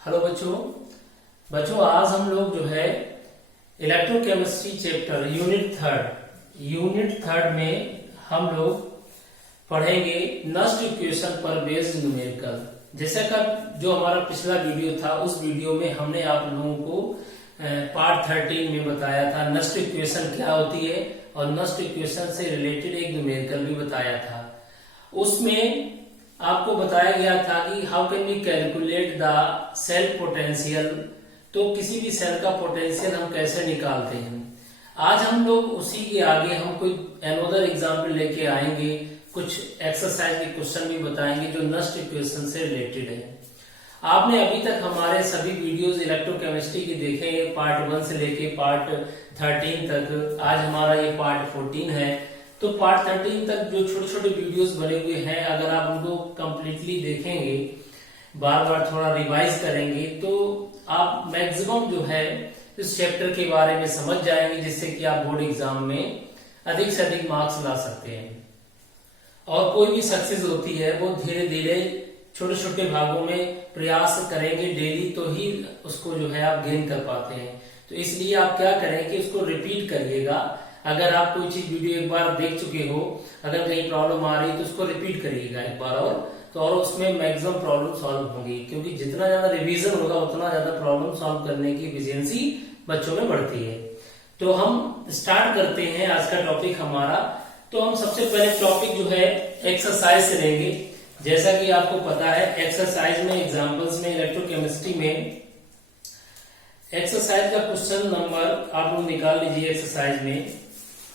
Hello बच्चों। आज हम लोग जो है इलेक्ट्रोकेमिस्ट्री चैप्टर यूनिट थर्ड में हम लोग पढ़ेंगे नस्ट इक्वेशन पर बेस्ड न्यूमेरिकल। जैसा का जो हमारा पिछला वीडियो था, उस वीडियो में हमने आप लोगों को पार्ट 13 में बताया था नस्ट इक्वेशन क्या होती है और नस्ट इक्वेशन से रिलेटेड एक न्यूमेरिकल भी बताया था। उसमें आपको बताया गया था कि how can we calculate the cell potential, तो किसी भी सेल का पोटेंशियल हम कैसे निकालते हैं। आज हम लोग उसी के आगे हम कोई अनदर एग्जांपल लेके आएंगे, कुछ एक्सरसाइज के क्वेश्चन भी बताएंगे जो नस्ट इक्वेशन से रिलेटेड है। आपने अभी तक हमारे सभी वीडियोस इलेक्ट्रोकेमिस्ट्री के देखे हैं, पार्ट 1 से लेके पार्ट 13 तक। आज हमारा ये पार्ट 14 है। तो पार्ट 13 तक जो छोटे छोटे वीडियोस बने हुए हैं, अगर आप उनको कंप्लीटली देखेंगे, बार बार थोड़ा रिवाइज करेंगे, तो आप मैक्सिमम जो है इस चैप्टर के बारे में समझ जाएंगे, जिससे कि आप बोर्ड एग्जाम में अधिक से अधिक मार्क्स ला सकते हैं। और कोई भी सक्सेस होती है वो धीरे धीरे छोटे छोटे भागों में प्रयास करेंगे डेली, तो ही उसको जो है आप गेन कर पाते हैं। तो इसलिए आप क्या करें कि उसको रिपीट करिएगा। अगर आप कोई चीज वीडियो एक बार देख चुके हो, अगर कहीं प्रॉब्लम आ रही है तो उसको रिपीट करिएगा एक बार और उसमें मैक्सिमम प्रॉब्लम सॉल्व होगी, क्योंकि जितना ज्यादा रिवीजन होगा उतना ज्यादा प्रॉब्लम सॉल्व करने की एफिशिएंसी बच्चों में बढ़ती है। तो हम स्टार्ट करते हैं आज का टॉपिक हमारा। तो हम सबसे पहले टॉपिक जो है एक्सरसाइज से लेंगे। जैसा कि आपको पता है, एक्सरसाइज में एग्जाम्पल्स में इलेक्ट्रोकेमिस्ट्री में एक्सरसाइज का क्वेश्चन नंबर आप लोग निकाल लीजिए। एक्सरसाइज में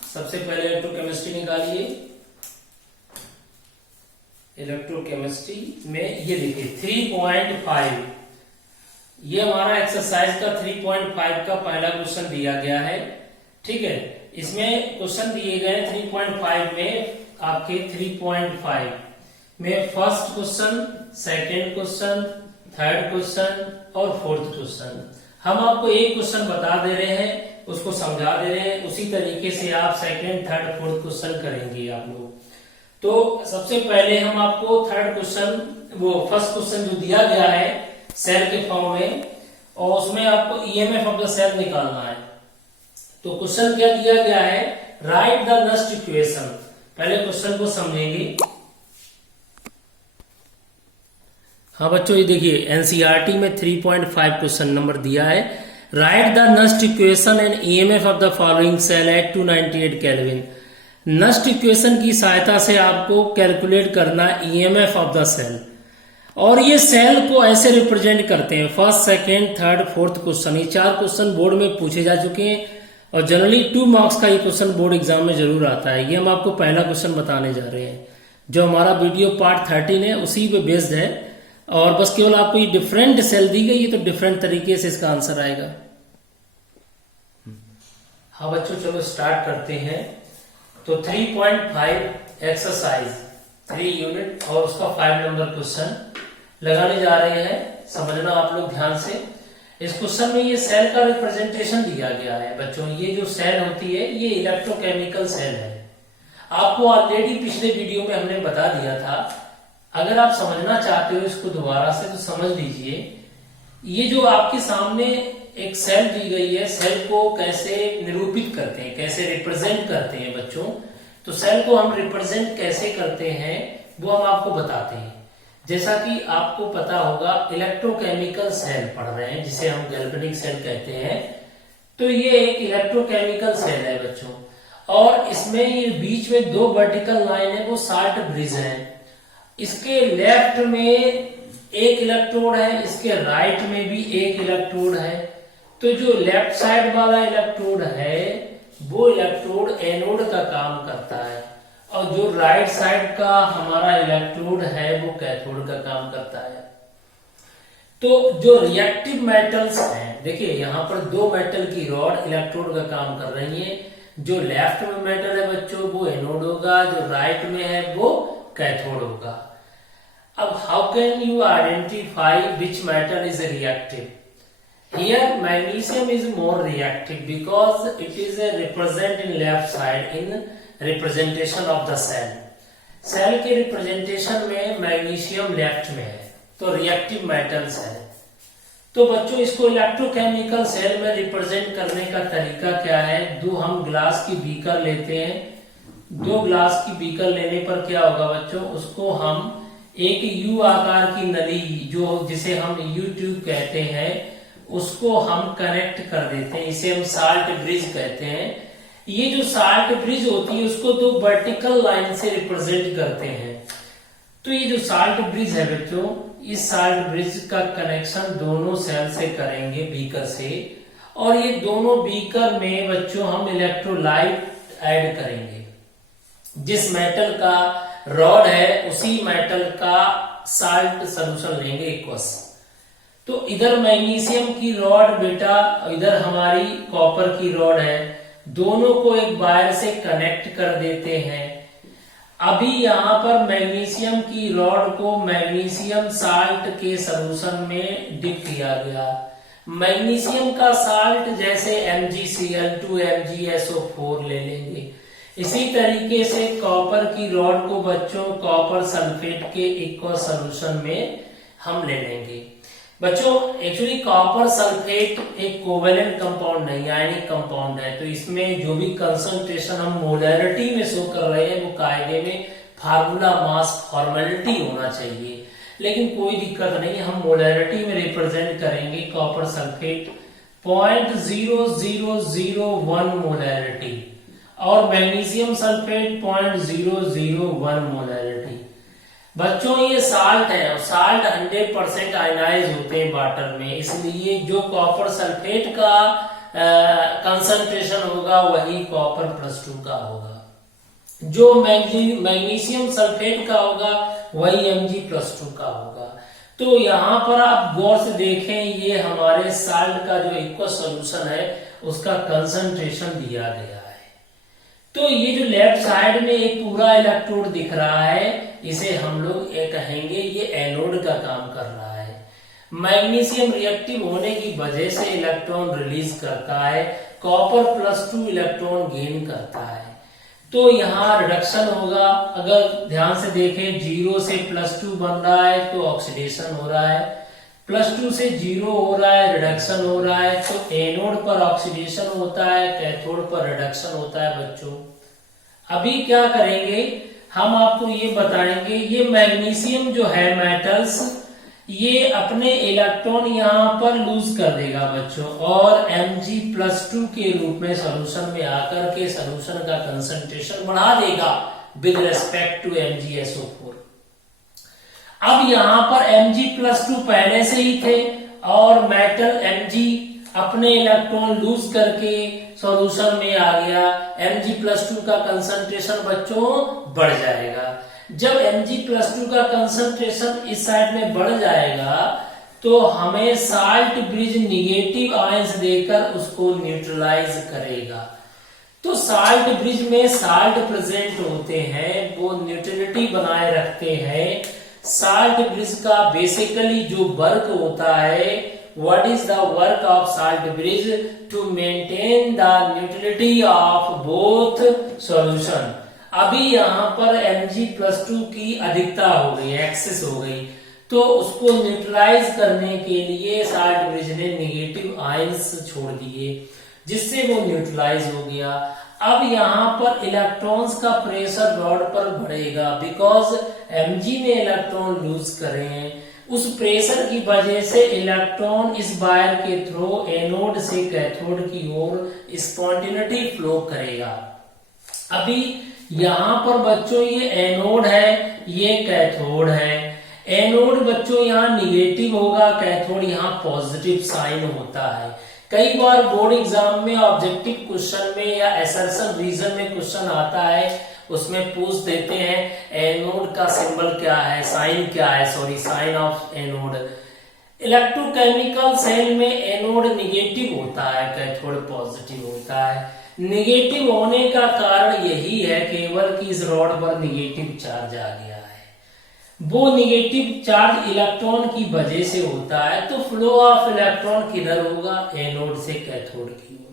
सबसे पहले इलेक्ट्रोकेमिस्ट्री निकालिए। इलेक्ट्रोकेमिस्ट्री में ये देखिए 3.5, ये हमारा एक्सरसाइज का 3.5 का पहला क्वेश्चन दिया गया है। ठीक है, इसमें क्वेश्चन दिए गए 3.5 में आपके 3.5 में first question, second question, third question और फोर्थ क्वेश्चन। हम आपको एक क्वेश्चन बता दे रहे हैं, उसको समझा दे रहे हैं, उसी तरीके से आप सेकंड, थर्ड, फोर्थ क्वेश्चन करेंगे आप लोग। तो सबसे पहले हम आपको थर्ड क्वेश्चन, वो फर्स्ट क्वेश्चन जो दिया गया है सेल के फॉर्म में, और उसमें आपको ईएमएफ ऑफ द सेल निकालना है। तो क्वेश्चन क्या दिया गया है, राइट द नस्ट इक्वेशन। पहले क्वेश्चन को समझेंगे। हाँ बच्चों, ये देखिए एनसीईआरटी में 3.5 क्वेश्चन नंबर दिया है। Write the Nernst equation and EMF of the following cell at 298 kelvin. Nernst equation की सहायता से आपको कैलकुलेट करना ईएमएफ ऑफ द सेल, और ये सेल को ऐसे रिप्रेजेंट करते हैं। First, second, third, fourth question, ये 4 क्वेश्चन बोर्ड में पूछे जा चुके हैं और जनरली 2 मार्क्स का ये क्वेश्चन बोर्ड एग्जाम में जरूर आता है। ये हम आपको पहला क्वेश्चन बताने जा रहे हैं। जो हमारा वीडियो पार्ट 13 है उसी पे बेस्ड है, और बस केवल आपको ये डिफरेंट सेल दी गई है, तो डिफरेंट तरीके से इसका आंसर आएगा। हाँ बच्चों, चलो स्टार्ट करते हैं। तो 3.5 एक्सरसाइज 3 यूनिट और उसका 5 नंबर क्वेश्चन लगाने जा रहे हैं। समझना आप लोग ध्यान से। इस क्वेश्चन में ये सेल का रिप्रेजेंटेशन दिया गया है बच्चों। ये जो सेल होती है ये इलेक्ट्रोकेमिकल सेल है। आपको ऑलरेडी पिछले वीडियो में हमने बता दिया था। अगर आप समझना चाहते हो इसको दोबारा से तो समझ लीजिए। ये जो आपके सामने एक सेल दी गई है, सेल को कैसे निरूपित करते हैं, कैसे रिप्रेजेंट करते हैं बच्चों। तो सेल को हम रिप्रेजेंट कैसे करते हैं वो हम आपको बताते हैं। जैसा कि आपको पता होगा, इलेक्ट्रोकेमिकल सेल पढ़ रहे हैं जिसे हम गैल्वेनिक सेल कहते हैं। तो ये एक इलेक्ट्रोकेमिकल सेल है बच्चों, और इसमें ये बीच में 2 वर्टिकल लाइन है, वो शार्ट ब्रिज है। इसके लेफ्ट में एक इलेक्ट्रोड है, इसके राइट में भी एक इलेक्ट्रोड है। तो जो लेफ्ट साइड वाला इलेक्ट्रोड है वो इलेक्ट्रोड एनोड का काम करता है, और जो राइट साइड का हमारा इलेक्ट्रोड है वो कैथोड का काम करता है। तो जो रिएक्टिव मेटल्स हैं, देखिए यहाँ पर 2 मेटल की रॉड इलेक्ट्रोड का काम कर रही है। जो लेफ्ट में मेटल है बच्चों वो एनोड होगा, जो राइट में है वो कैथोड होगा। अब how can you identify which metal is reactive? Here magnesium is more reactive because it is a represent in left side in representation of the cell. Cell के रिप्रेजेंटेशन में magnesium left में है, तो reactive metals है। तो बच्चों इसको electrochemical cell में रिप्रेजेंट करने का तरीका क्या है? दो हम ग्लास की बीकर लेते हैं, दो ग्लास की बीकर लेने पर क्या होगा बच्चों, उसको हम एक यू आकार की नली जो जिसे हम यू ट्यूब कहते हैं उसको हम कनेक्ट कर देते हैं, इसे हम साल्ट ब्रिज कहते हैं। ये जो साल्ट ब्रिज होती है उसको दो वर्टिकल लाइन से रिप्रेजेंट करते हैं। तो ये जो साल्ट ब्रिज है बच्चों, इस साल्ट ब्रिज का कनेक्शन दोनों सेल से करेंगे बीकर से, और ये दोनों बीकर में बच्चों हम इलेक्ट्रोलाइट ऐड करेंगे। जिस मेटल का रॉड है उसी मेटल का साल्ट सॉल्यूशन लेंगे एक्वस। तो इधर मैग्नीशियम की रॉड बेटा, इधर हमारी कॉपर की रॉड है, दोनों को एक वायर से कनेक्ट कर देते हैं। अभी यहाँ पर मैग्नीशियम की रॉड को मैग्नीशियम साल्ट के सॉल्यूशन में डिप किया गया। मैग्नीशियम का साल्ट जैसे MgCl2 MgSO4 ले लेंगे। इसी तरीके से कॉपर की रॉड को बच्चों कॉपर सल्फेट के एक्वस सॉल्यूशन में हम ले लेंगे। बच्चों एक्चुअली कॉपर सल्फेट एक कोवेलेंट कंपाउंड नहीं, आयनिक कंपाउंड है, तो इसमें जो भी कंसंट्रेशन हम मोलैरिटी में शो कर रहे हैं वो कायदे में फार्मूला मास फॉर्मेलिटी होना चाहिए, लेकिन कोई दिक्कत नहीं, हम मोलैरिटी में रिप्रेजेंट करेंगे कॉपर सल्फेट 0.0001 मोलैरिटी और मैग्नीशियम सल्फेट 0.001 मोलैरिटी। बच्चों ये साल्ट है और साल्ट 100% आयनाइज होते हैं वाटर में, इसलिए जो कॉपर सल्फेट का कंसंट्रेशन होगा वही कॉपर +2 का होगा, जो मैग्नीशियम सल्फेट का होगा वही Mg+2 का होगा। तो यहाँ पर आप गौर से देखें, ये हमारे साल्ट का जो एक्वस सॉल्यूशन है उसका कंसंट्रेशन दिया गया है। तो ये जो लेफ्ट साइड में एक पूरा इलेक्ट्रोड दिख रहा है, इसे हम लोग ये कहेंगे ये एनोड का काम कर रहा है। मैग्नीशियम रिएक्टिव होने की वजह से इलेक्ट्रॉन रिलीज करता है, कॉपर +2 इलेक्ट्रॉन गेन करता है। तो यहाँ रिडक्शन होगा, अगर ध्यान से देखें 0 से +2 बन रहा है तो ऑक्सीडेशन हो रहा है, +2 से 0 हो रहा है रिडक्शन हो रहा है, तो एनोड पर ऑक्सीडेशन होता है, कैथोड पर रिडक्शन होता है। बच्चों अभी क्या करेंगे हम आपको ये बताएंगे, ये मैग्नीशियम जो है मेटल्स ये अपने इलेक्ट्रॉन यहाँ पर लूज कर देगा बच्चों, और Mg+2 के रूप में सॉल्यूशन में आकर के सॉल्यूशन का कंसंट्रेशन बढ़ा देगा विद रेस्पेक्ट टू MgSO4। अब यहाँ पर Mg+2 पहले से ही थे और मेटल Mg अपने इलेक्ट्रॉन लूज करके सॉल्यूशन में आ गया, Mg+2 का कंसंट्रेशन बच्चों बढ़ जाएगा। जब Mg+2 का कंसंट्रेशन इस साइड में बढ़ जाएगा तो हमें साल्ट ब्रिज निगेटिव आयंस देकर उसको न्यूट्रलाइज करेगा। तो साल्ट ब्रिज में साल्ट प्रेजेंट होते हैं, वो न्यूट्रलिटी बनाए रखते हैं। साल्ट ब्रिज का बेसिकली जो वर्क होता है, what is the work of salt bridge? To maintain the neutrality of both solution. अभी यहाँ पर Mg+2 की अधिकता हो गई, एक्सेस हो गई, तो उसको न्यूट्रलाइज करने के लिए साल्ट ब्रिज ने निगेटिव आयंस छोड़ दिए, जिससे वो न्यूट्रलाइज हो गया। अब यहाँ पर इलेक्ट्रॉन्स का प्रेशर रॉड पर बढ़ेगा, बिकॉज Mg ने इलेक्ट्रॉन लूज करे हैं। उस प्रेशर की वजह से इलेक्ट्रॉन इस वायर के थ्रू एनोड से कैथोड की ओर स्पॉन्टेनिटी फ्लो करेगा। अभी यहाँ पर बच्चों ये एनोड है, ये कैथोड है। एनोड बच्चों यहाँ निगेटिव होगा, कैथोड यहाँ पॉजिटिव साइन होता है। कई बार बोर्ड एग्जाम में ऑब्जेक्टिव क्वेश्चन में या असर्शन रीजन में क्वेश्चन आता है, उसमें पूछ देते हैं एनोड का सिंबल क्या है, साइन क्या है, sorry sign of anode. Electrochemical cell में एनोड निगेटिव होता है, कैथोड पॉजिटिव होता है। निगेटिव होने का कारण यही है केवल कि इस रॉड पर निगेटिव चार्ज आ गया है। वो निगेटिव चार्ज इलेक्ट्रॉन की वजह से होता है, तो फ्लो ऑफ इलेक्ट्रॉन किधर होगा? एनोड से कैथोड की ओर,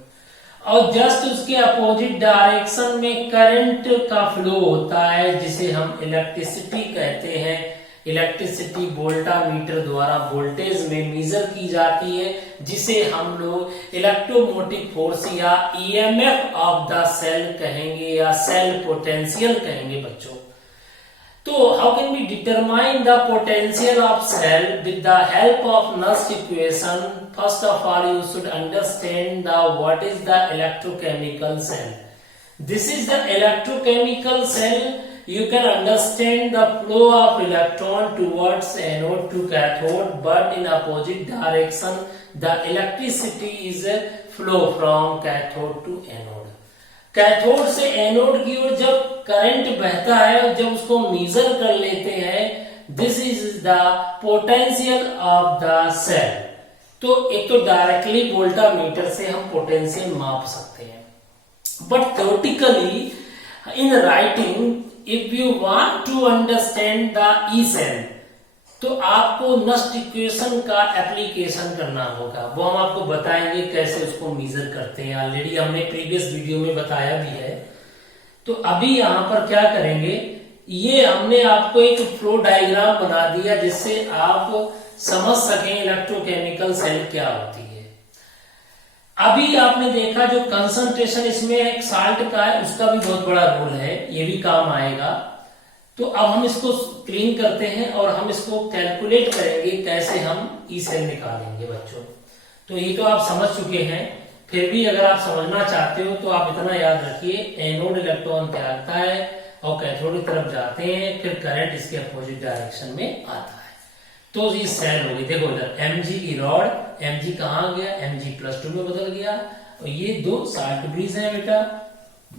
और जस्ट उसके अपोजिट डायरेक्शन में करंट का फ्लो होता है, जिसे हम इलेक्ट्रिसिटी कहते हैं। इलेक्ट्रिसिटी वोल्टामीटर द्वारा वोल्टेज में मेजर की जाती है, जिसे हम लोग इलेक्ट्रोमोटिव फोर्स या ईएमएफ ऑफ द सेल कहेंगे या सेल पोटेंशियल कहेंगे बच्चों। तो how can we determine the potential of cell with the help of Nernst equation? First of all you should understand the what is the electrochemical cell. This is the electrochemical cell. You can understand the flow of electron towards anode to cathode, but in opposite direction, the electricity is flow from cathode to anode. Cathode से anode की ओर जब current बहता है और जब उसको major कर लेते हैं, this is the potential of the cell. तो एक तो डायरेक्टली वोल्टामीटर से हम पोटेंशियल माप सकते हैं, but theoretically in writing if you want to understand the E cell तो आपको नस्ट इक्वेशन का एप्लीकेशन करना होगा। वो हम आपको बताएंगे कैसे उसको मेजर करते हैं, ऑलरेडी हमने प्रीवियस वीडियो में बताया भी है। तो अभी यहाँ पर क्या करेंगे, ये हमने आपको एक फ्लो डायग्राम बना दिया जिससे आप समझ सकें इलेक्ट्रोकेमिकल सेल क्या होती है। अभी आपने देखा जो कंसंट्रेशन इसमें एक साल्ट का है, उसका भी बहुत बड़ा रोल है, ये भी काम आएगा। तो अब हम इसको क्लीन करते हैं और हम इसको कैलकुलेट करेंगे कैसे हम ई सेल निकालेंगे बच्चों। तो ये तो आप समझ चुके हैं, फिर भी अगर आप समझना चाहते हो तो आप इतना याद रखिए, एनोड इलेक्ट्रॉन त्यागता है और कैथोड की तरफ जाते हैं, फिर करंट इसके अपोजिट डायरेक्शन में आता है। तो ये सेल होगी, देखो इधर Mg की रॉड, Mg कहाँ गया, Mg+2 में बदल गया, और ये दो साल्ट ब्रिज है बेटा,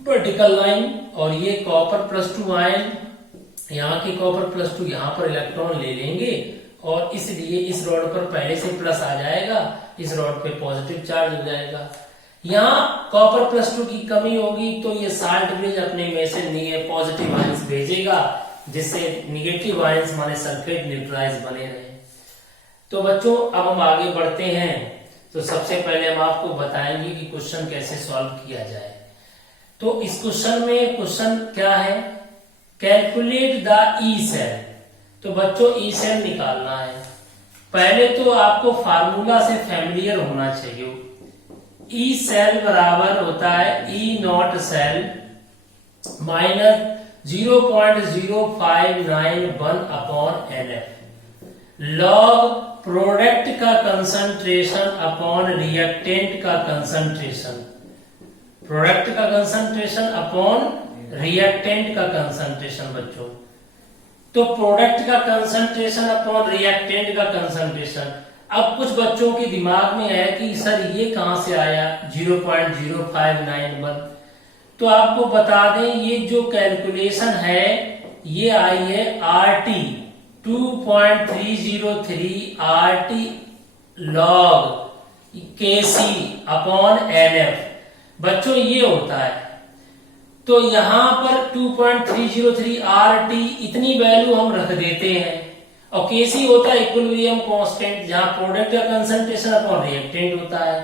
वर्टिकल लाइन, और ये कॉपर+2 आयन, यहाँ की कॉपर+2 यहाँ पर इलेक्ट्रॉन ले लेंगे और इसलिए इस रॉड पर पहले से प्लस आ जाएगा, इस रॉड पे पॉजिटिव चार्ज हो जाएगा। यहाँ कॉपर+2 की कमी होगी तो ये साल्ट ब्रिज अपने में से पॉजिटिव आयंस भेजेगा, जिससे निगेटिव आयंस माने सल्फेट न्यूट्रलाइज बने रहे। तो बच्चों अब हम आगे बढ़ते हैं। तो सबसे पहले हम आपको बताएंगे कि क्वेश्चन कैसे सॉल्व किया जाए। तो इस क्वेश्चन में क्वेश्चन क्या है, कैलकुलेट द ई सेल। तो बच्चों ई सेल निकालना है, पहले तो आपको फार्मूला से फैमिलियर होना चाहिए। ई सेल बराबर होता है E naught cell minus 0.0591 upon NF log product का कंसंट्रेशन अपॉन रिएक्टेंट का कंसंट्रेशन, प्रोडक्ट का कंसंट्रेशन अपॉन रिएक्टेंट का कंसंट्रेशन बच्चों। तो प्रोडक्ट का कंसंट्रेशन अपॉन रिएक्टेंट का कंसंट्रेशन। अब कुछ बच्चों के दिमाग में है कि सर ये कहां से आया 0.0591, तो आपको बता दें ये जो कैलकुलेशन है ये आई है RT 2.303 RT log Kc upon NF। बच्चों ये होता है, तो यहां पर 2.303 RT इतनी वैल्यू हम रख देते हैं, और Kc होता है इक्विलिब्रियम कांस्टेंट, जहां प्रोडक्ट का कंसंट्रेशन अपॉन रिएक्टेंट होता है।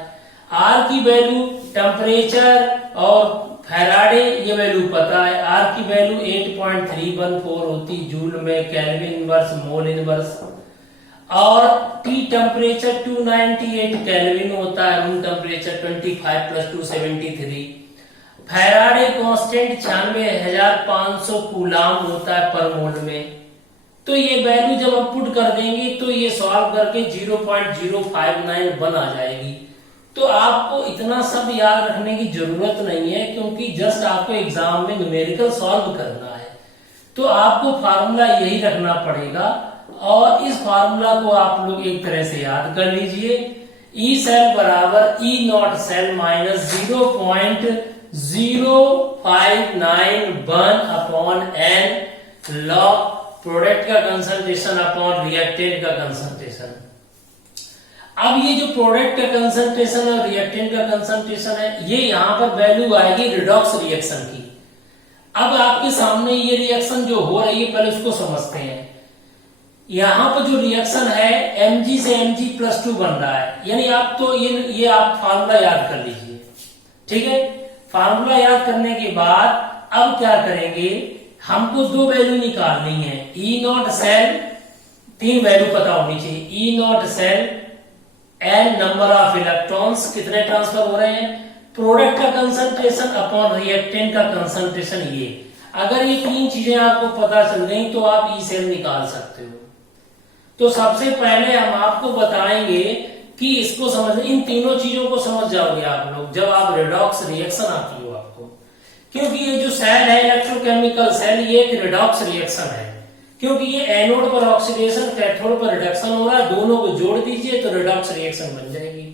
R की वैल्यू टेम्परेचर और फैराडे ये वैल्यू पता है, R की वैल्यू 8.314 होती जूल में, केल्विन इनवर्स, मोल इनवर्स, और T टेम्परेचर 298 केल्विन होता है, room temperature 25 + 2 73, Faraday constant 96,500 coulomb होता है पर मोल में। तो ये वैल्यू जब हम पुट कर देंगे तो ये सॉल्व करके 0.0591 आ जाएगी। तो आपको इतना सब याद रखने की जरूरत नहीं है, क्योंकि जस्ट आपको एग्जाम में न्यूमेरिकल सॉल्व करना है। तो आपको फार्मूला यही रखना पड़ेगा, और इस फार्मूला को आप लोग एक तरह से याद कर लीजिए। ई सेल बराबर E naught cell minus 0.0591 upon N log product का कंसंट्रेशन अपॉन रिएक्टेंट का कंसंट्रेशन। अब ये जो प्रोडक्ट का कंसंट्रेशन और रिएक्टेंट का कंसंट्रेशन है, ये यहां पर वैल्यू आएगी रिडॉक्स रिएक्शन की। अब आपके सामने ये रिएक्शन जो हो रही है पहले उसको समझते हैं। यहां पर जो रिएक्शन है Mg से Mg+2 बन रहा है, यानी आप तो ये आप फार्मूला याद कर लीजिए, ठीक है। फार्मूला याद करने के बाद अब क्या करेंगे, हमको दो वैल्यू निकालनी है, ई नॉट सेल तीन वैल्यू पता होनी चाहिए, E naught cell, N number of electrons कितने ट्रांसफर हो रहे हैं, प्रोडक्ट का कंसंट्रेशन अपॉन रिएक्टेंट का कंसंट्रेशन। ये अगर ये तीन चीजें आपको पता चल गई तो आप ई सेल निकाल सकते हो। तो सबसे पहले हम आपको बताएंगे कि इसको समझ, इन तीनों चीजों को समझ जाओगे आप लोग जब आप रेडॉक्स रिएक्शन आती हो आपको, क्योंकि ये जो सेल है इलेक्ट्रोकेमिकल सेल, ये एक रेडॉक्स रिएक्शन है, क्योंकि ये एनोड पर ऑक्सीडेशन, कैथोड पर रिडक्शन हो रहा है, दोनों को जोड़ दीजिए तो रेडॉक्स रिएक्शन बन जाएगी।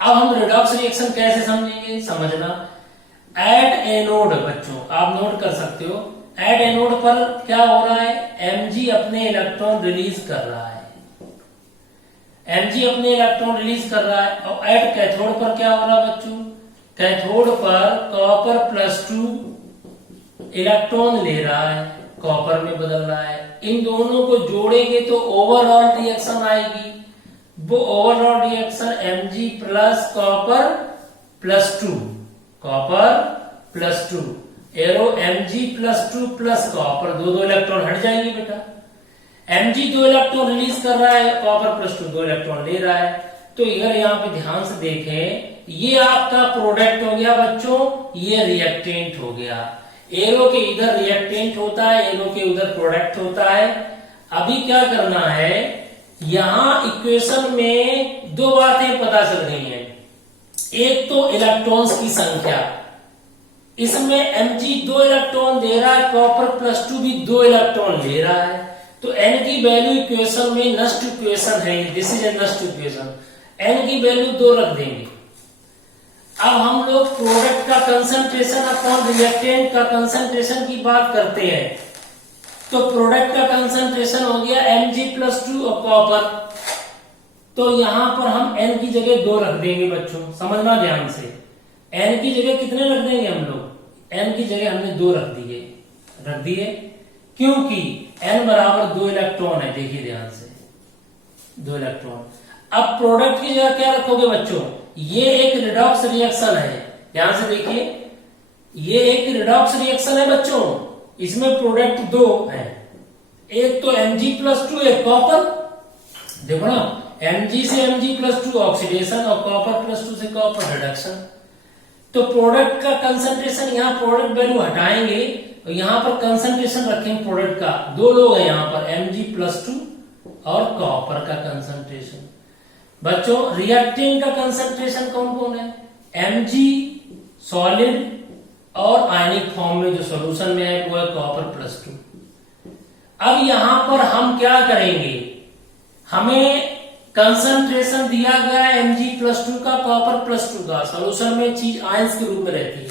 अब हम रेडॉक्स रिएक्शन कैसे समझेंगे, समझना। एट एनोड, बच्चों आप नोट कर सकते हो, एट एनोड पर क्या हो रहा है, Mg अपने इलेक्ट्रॉन रिलीज कर रहा है, Mg अपने इलेक्ट्रॉन रिलीज कर रहा है। और एट कैथोड पर क्या हो रहा है बच्चों, कैथोड पर कॉपर +2 इलेक्ट्रॉन ले रहा है, कॉपर में बदल रहा है। इन दोनों को जोड़ेंगे तो ओवरऑल रिएक्शन आएगी, वो overall reaction Mg plus copper +2, copper +2, arrow Mg+2 plus copper, दो इलेक्ट्रॉन हट जाएंगे बेटा। Mg 2 इलेक्ट्रॉन रिलीज कर रहा है, कॉपर +2 2 इलेक्ट्रॉन ले रहा है। तो इधर यहाँ पे ध्यान से देखें, ये आपका प्रोडक्ट हो गया बच्चों, ये रिएक्टेंट हो गया। एरो के इधर रिएक्टेंट होता है, एरो के उधर प्रोडक्ट होता है। अभी क्या करना है, यहां इक्वेशन में दो बातें पता चल गई हैं। एक तो इलेक्ट्रॉन्स की संख्या, इसमें Mg 2 इलेक्ट्रॉन दे रहा है, कॉपर +2 भी 2 इलेक्ट्रॉन ले रहा है, तो n की वैल्यू इक्वेशन में नष्ट इक्वेशन है, दिस इज ए नष्ट इक्वेशन, n की वैल्यू 2 रख देंगे। अब हम लोग प्रोडक्ट का कंसंट्रेशन अपॉन रिएक्टेंट का कंसंट्रेशन की बात करते हैं, तो प्रोडक्ट का कंसंट्रेशन हो गया Mg+2 और कॉपर, तो यहां पर हम n की जगह 2 रख देंगे बच्चों, समझना ध्यान से। n की जगह कितने रख देंगे हम लोग, n की जगह हमने 2 रख दिए, क्योंकि n बराबर 2 इलेक्ट्रॉन है, देखिए ध्यान से 2 इलेक्ट्रॉन। अब प्रोडक्ट की जगह क्या रखोगे बच्चों, ये एक रिडॉक्स रिएक्शन है, ध्यान से देखिए, ये एक रिडॉक्स रिएक्शन है बच्चों, इसमें प्रोडक्ट 2 है, एक तो Mg+2 एक कॉपर, देखो ना, Mg से Mg+2 ऑक्सीडेशन और कॉपर +2 से कॉपर रिडक्शन। तो प्रोडक्ट का कंसंट्रेशन, यहाँ प्रोडक्ट वैल्यू हटाएंगे और यहाँ पर कंसंट्रेशन रखेंगे प्रोडक्ट का, दो लोग हैं यहाँ पर, Mg+2 और कॉपर का कंसंट्रेशन। बच्चों रिएक्टेंट का कंसंट्रेशन कौन कौन है, Mg सॉलिड और आयनिक फॉर्म में जो सॉल्यूशन में है वो है कॉपर +2। अब यहां पर हम क्या करेंगे, हमें कंसंट्रेशन दिया गया है Mg+2 का, कॉपर +2 का, सॉल्यूशन में चीज आयंस के रूप में रहती है।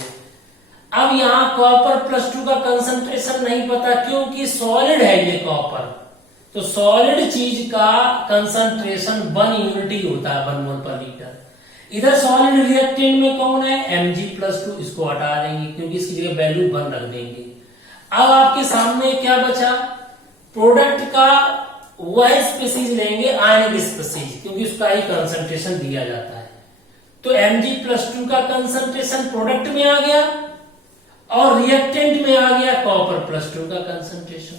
अब यहाँ कॉपर +2 का कंसंट्रेशन नहीं पता, क्योंकि सॉलिड है ये कॉपर, तो सॉलिड चीज का कंसंट्रेशन 1 यूनिट होता है, 1 मोल पर लीटर। इधर सॉलिड रिएक्टेंट में कौन है, Mg+2, इसको हटा देंगे क्योंकि इसकी जगह वैल्यू 1 रख देंगे। अब आपके सामने क्या बचा, प्रोडक्ट का वह स्पीसीज लेंगे, आयनिक स्पीसीज, क्योंकि उसका ही कंसंट्रेशन दिया जाता है। तो Mg+2 का कंसंट्रेशन प्रोडक्ट में आ गया और रिएक्टेंट में आ गया कॉपर +2 का कंसंट्रेशन।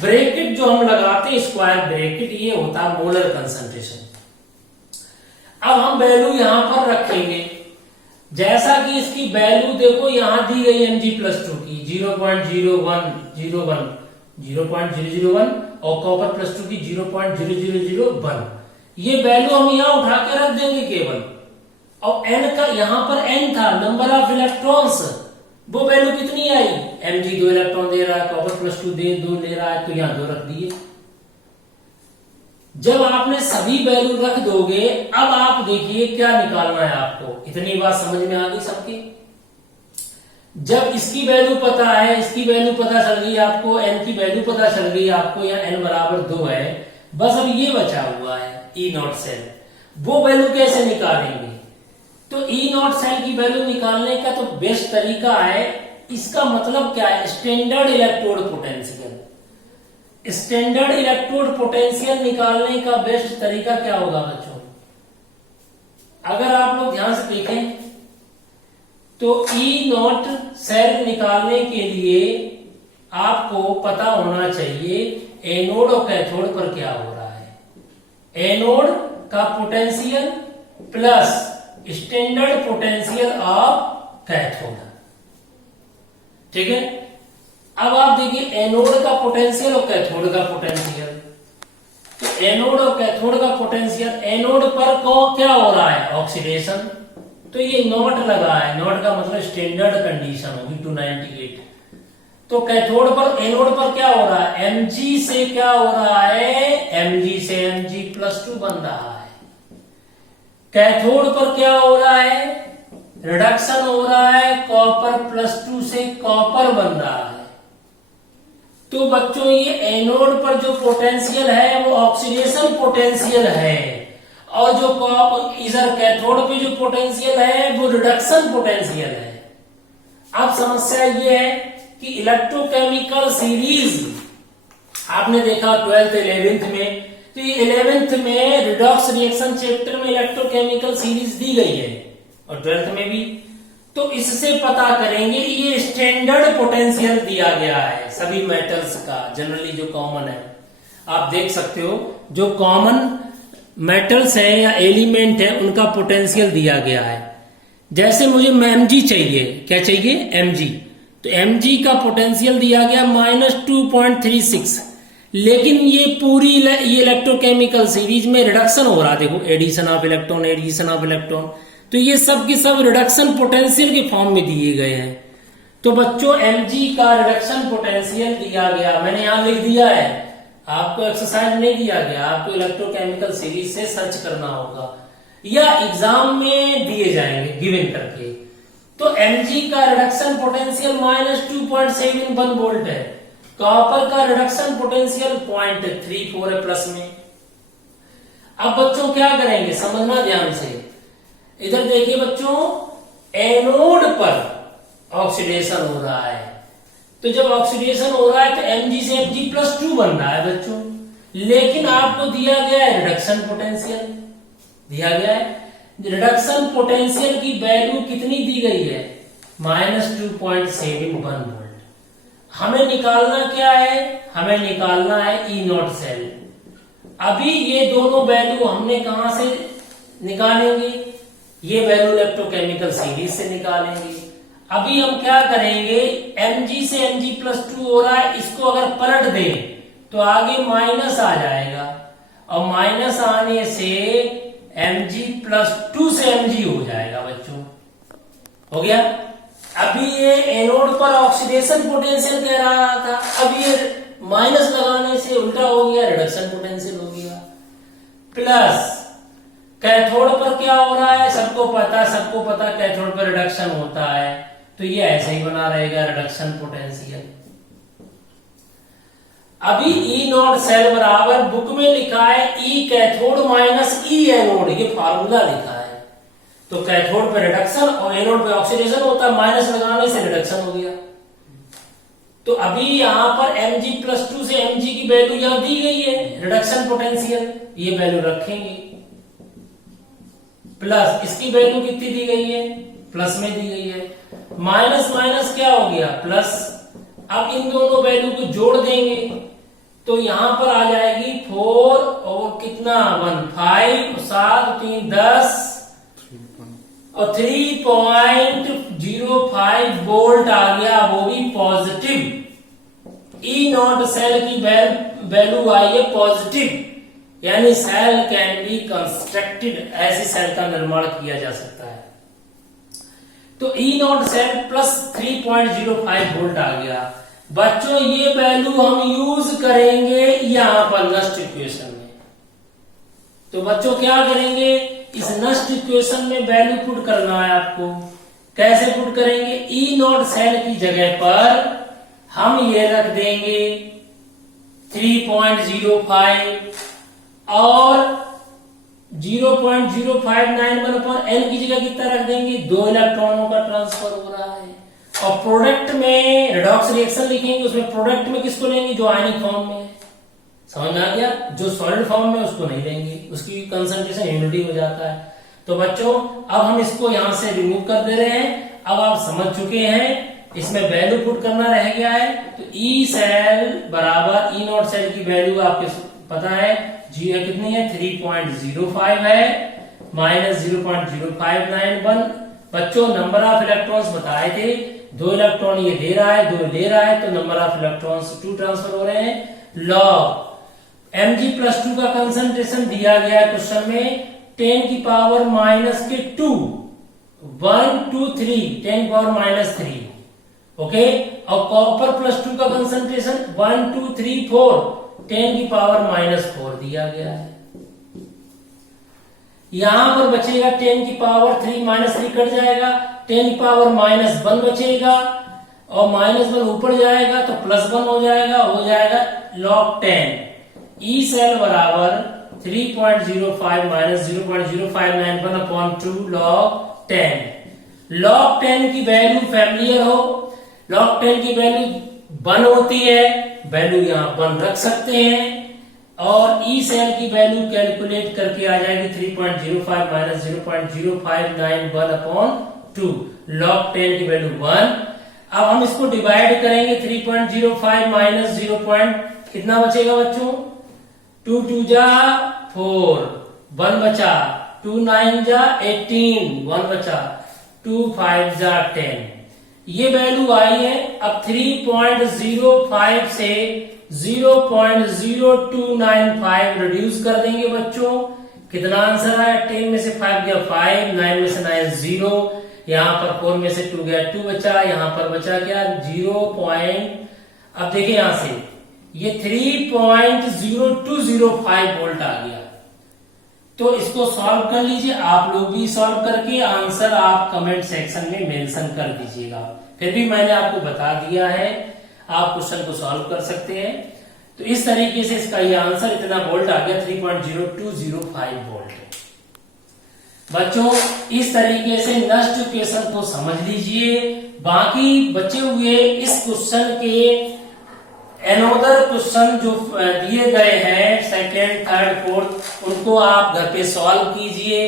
ब्रैकेट जो हम लगाते हैं स्क्वायर ब्रैकेट, ये होता है मोलर कंसंट्रेशन। अब हम वैल्यू यहां पर रखेंगे, जैसा कि इसकी वैल्यू देखो यहां दी गई Mg+2 की 0.001 और कॉपर +2 की 0.0001, ये वैल्यू हम यहां उठा के रख देंगे केवल। और n का यहां पर n था, नंबर ऑफ इलेक्ट्रॉन्स, वो वैल्यू कितनी आई, Mg 2 इलेक्ट्रॉन दे रहा है, कॉपर +2 2 ले रहा है, तो यहां 2 रख दिए। जब आपने सभी वैल्यू रख दोगे, अब आप देखिए क्या निकालना है आपको, इतनी बात समझ में आ गई सबकी। जब इसकी वैल्यू पता है, इसकी वैल्यू पता चल गई आपको, n की वैल्यू पता चल गई आपको, यहाँ n बराबर 2 है, बस अब ये बचा हुआ है E नॉट सेल, वो वैल्यू कैसे निकालेंगे। तो E नॉट सेल की वैल्यू निकालने का तो बेस्ट तरीका है, इसका मतलब क्या है, standard electrode potential. Standard electrode potential निकालने का बेस्ट तरीका क्या होगा बच्चों, अगर आप लोग ध्यान से देखें तो E नॉट सेल निकालने के लिए आपको पता होना चाहिए एनोड और कैथोड पर क्या हो रहा है। एनोड का potential plus standard potential of cathode. ठीक है, अब आप देखिए एनोड का पोटेंशियल और कैथोड का पोटेंशियल। तो एनोड और कैथोड का पोटेंशियल, एनोड पर क्या हो रहा है, ऑक्सीडेशन। तो ये नॉट लगा है, नॉट का मतलब स्टैंडर्ड कंडीशन होगी 298। तो कैथोड पर, एनोड पर क्या हो रहा है, Mg से क्या हो रहा है, Mg से Mg+2 बन रहा है। कैथोड पर क्या हो रहा है, रिडक्शन हो रहा है, कॉपर +2 से कॉपर बन रहा है। तो बच्चों ये एनोड पर जो पोटेंशियल है वो ऑक्सीडेशन पोटेंशियल है, और जो इधर कैथोड पे जो पोटेंशियल है वो रिडक्शन पोटेंशियल है। अब समस्या ये है कि इलेक्ट्रोकेमिकल सीरीज आपने देखा 12th 11th में, तो ये 11th में रिडॉक्स रिएक्शन चैप्टर में इलेक्ट्रोकेमिकल सीरीज दी गई है और 12th में भी। तो इससे पता करेंगे, ये स्टैंडर्ड पोटेंशियल दिया गया है सभी मेटल्स का, जनरली जो कॉमन है आप देख सकते हो, जो कॉमन मेटल्स है या एलिमेंट है उनका पोटेंशियल दिया गया है। जैसे मुझे Mg चाहिए, क्या चाहिए, Mg, तो Mg का पोटेंशियल दिया गया -2.36, लेकिन ये पूरी ये इलेक्ट्रोकेमिकल सीरीज में रिडक्शन हो रहा है। देखो addition of electron, addition of electron, तो ये सब के सब रिडक्शन पोटेंशियल के फॉर्म में दिए गए हैं। तो बच्चों Mg का रिडक्शन पोटेंशियल दिया गया, मैंने यहां लिख दिया है, आपको एक्सरसाइज नहीं दिया गया, आपको इलेक्ट्रोकेमिकल सीरीज से सर्च करना होगा या एग्जाम में दिए जाएंगे गिवन करके। तो Mg का रिडक्शन पोटेंशियल -2.71 वोल्ट है, कॉपर का रिडक्शन पोटेंशियल 0.34 है प्लस में। अब बच्चों क्या करेंगे, समझना ध्यान से, इधर देखिए बच्चों, एनोड पर ऑक्सीडेशन हो रहा है, तो जब ऑक्सीडेशन हो रहा है तो Mg से Mg+2 बन रहा है बच्चों, लेकिन आपको दिया गया है रिडक्शन पोटेंशियल, दिया गया है रिडक्शन पोटेंशियल की वैल्यू कितनी दी गई है, -2.71 वोल्ट। हमें निकालना क्या है, हमें निकालना है E0 सेल। अभी ये दोनों वैल्यू हमने कहां से निकालेंगे, ये वैल्यू इलेक्ट्रोकेमिकल सीरीज से निकालेंगे। अभी हम क्या करेंगे, Mg से Mg+2 हो रहा है, इसको अगर पलट दें तो आगे माइनस आ जाएगा, और माइनस आने से Mg+2 से Mg हो जाएगा बच्चों, हो गया। अभी ये एनोड पर ऑक्सीडेशन पोटेंशियल कह रहा था, अब ये माइनस लगाने से उल्टा हो गया, रिडक्शन पोटेंशियल हो गया। प्लस कैथोड पर क्या हो रहा है, सबको पता कैथोड पर रिडक्शन होता है, तो ये ऐसे ही बना रहेगा रिडक्शन पोटेंशियल। अभी E0 सेल बराबर, बुक में लिखा है E cathode minus E anode, ये फार्मूला लिखा है। तो कैथोड पे रिडक्शन और एनोड पे ऑक्सीडेशन होता है, माइनस लगाने से रिडक्शन हो गया। तो अभी यहां पर Mg+2 से Mg की वैल्यू यहां दी गई है, रिडक्शन पोटेंशियल, ये वैल्यू रखेंगे, प्लस इसकी वैल्यू कितनी दी गई है, प्लस में दी गई है, माइनस माइनस क्या हो गया, प्लस। अब इन दोनों वैल्यू को जोड़ देंगे तो यहां पर आ जाएगी 4 और कितना 1 5 7 3 10 और 3.05 वोल्ट आ गया, वो भी पॉजिटिव। E0 सेल की वैल्यू आई है पॉजिटिव, यानी सेल कैन बी कंस्ट्रक्टेड, ऐसी सेल का निर्माण किया जा सकता है। तो E0 सेल प्लस 3.05 वोल्ट आ गया बच्चों। ये वैल्यू हम यूज करेंगे यहां पर नष्ट इक्वेशन में। तो बच्चों क्या करेंगे, इस नष्ट इक्वेशन में वैल्यू पुट करना है आपको। कैसे पुट करेंगे, E0 सेल की जगह पर हम ये रख देंगे 3.05 और 0.0591/n की जगह कितना रख देंगे, 2 इलेक्ट्रॉनों का ट्रांसफर हो रहा है। और प्रोडक्ट में रिडॉक्स रिएक्शन लिखेंगे, उसमें प्रोडक्ट में किसको लेंगे, जो आयनिक फॉर्म में है। समझ में आ गया, जो सॉलिड फॉर्म में उसको नहीं लेंगे, उसकी कंसंट्रेशन यूनिटी हो जाता है। तो बच्चों अब हम इसको यहां से रिमूव कर दे रहे हैं। अब आप समझ चुके हैं इसमें वैल्यू पुट करना रह गया है, तो ई सेल बराबर ई नॉट सेल की वैल्यू आपके पता है जी है कितनी है 3.05 है माइनस 0.0591। बच्चों नंबर ऑफ इलेक्ट्रॉन्स बताए थे, 2 इलेक्ट्रॉन ये दे रहा है 2 ले रहा है, तो नंबर ऑफ इलेक्ट्रॉन्स 2 ट्रांसफर हो रहे हैं। लॉग Mg+2 का कंसंट्रेशन दिया गया है क्वेश्चन में 10 की पावर माइनस के 2 1 2 3 10 पावर माइनस 3 ओके। और कॉपर +2 का कंसंट्रेशन 1 2 3 4 10 की पावर माइनस 4 दिया गया है। यहां पर बचेगा 10 की पावर 3 माइनस 3 कट जाएगा, 10 की पावर -1 बचेगा और -1 ऊपर जाएगा तो +1 हो जाएगा log 10। ई सेल बराबर 3.05 माइनस 0.0591 अपॉन 2 log 10। log 10 की वैल्यू फैमिलियर हो, log 10 की वैल्यू 1 होती है, वैल्यू यहां 1 रख सकते हैं और ई सेल की वैल्यू कैलकुलेट करके आ जाएगी 3.05 माइनस 0.0591 अपॉन 2 log 10 की वैल्यू 1। अब हम इसको डिवाइड करेंगे 3.05 माइनस 0. कितना बचेगा बच्चों 2 2 जा 4 1 बचा, 2 9 जा 18 1 बचा, 2 5 जा 10। ये वैल्यू आई है। अब 3.05 से 0.0295 रिड्यूस कर देंगे बच्चों, कितना आंसर आया 10 में से 5 गया 5, 9 में से 9 0, यहां पर 4 में से 2 गया 2 बचा, यहां पर बचा क्या 0. अब देखिए यहां से ये 3.0205 वोल्ट आ गया। तो इसको सॉल्व कर लीजिए, आप लोग भी सॉल्व करके आंसर आप कमेंट सेक्शन में मेंशन कर दीजिएगा। फिर भी मैंने आपको बता दिया है, आप क्वेश्चन को सॉल्व कर सकते हैं। तो इस तरीके से इसका ये आंसर इतना वोल्ट आ गया 3.0205 वोल्ट। बच्चों इस तरीके से नेक्स्ट क्वेश्चन को समझ लीजिए। बाकी बचे हुए इस क्वेश्चन के एनोदर क्वेश्चन जो दिए गए हैं सेकेंड थर्ड फोर्थ, उनको आप घर पे सॉल्व कीजिए।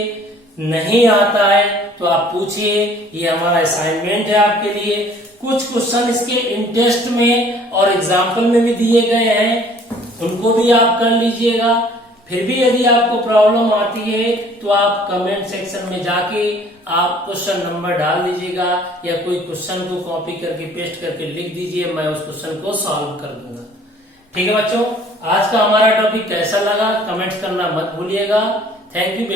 नहीं आता है तो आप पूछिए, ये हमारा असाइनमेंट है आपके लिए। कुछ क्वेश्चन इसके इंटेस्ट में और एग्जाम्पल में भी दिए गए हैं, उनको भी आप कर लीजिएगा। फिर भी यदि आपको प्रॉब्लम आती है तो आप कमेंट सेक्शन में जाके आप क्वेश्चन नंबर डाल दीजिएगा या कोई क्वेश्चन को कॉपी करके पेस्ट करके लिख दीजिए, मैं उस क्वेश्चन को सॉल्व कर दूंगा। ठीक है बच्चों, आज का हमारा टॉपिक कैसा लगा कमेंट्स करना मत भूलिएगा। Thank you.